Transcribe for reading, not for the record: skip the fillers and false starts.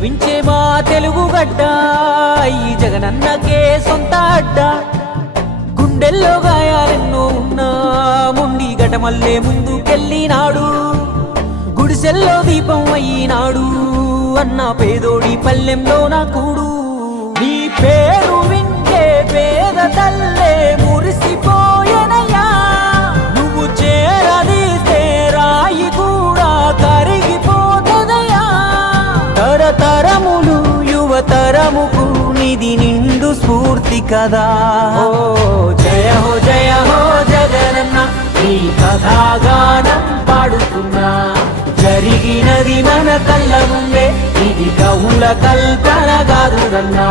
గర్వించే మా తెలుగు గడ్డ ఈ జగనన్నకే సొంత అడ్డ గుండెల్లో గాయాలెన్నో ఉన్నా ముండి గటమల్లే ముందుకెళ్ళినాడు గుడిసెల్లో దీపం అయినాడు అన్న పేదోడి పల్లెంలో నా కూడు నీ పేరు వింటే పేద తల్లే మురిసిపోయెనయ్యా నువ్వు చేరదీస్తే రాయి కూడా కరిగిపోతదయ్యా తరతరములు యువతరముకు నిధి నిండు స్ఫూర్తి కదా జయ హో జగనన్న నీ కథాగానం పాడుతున్నా జరిగినది మన కళ్ళ ముందే ఇది కవుల కల్పన కాదురన్నా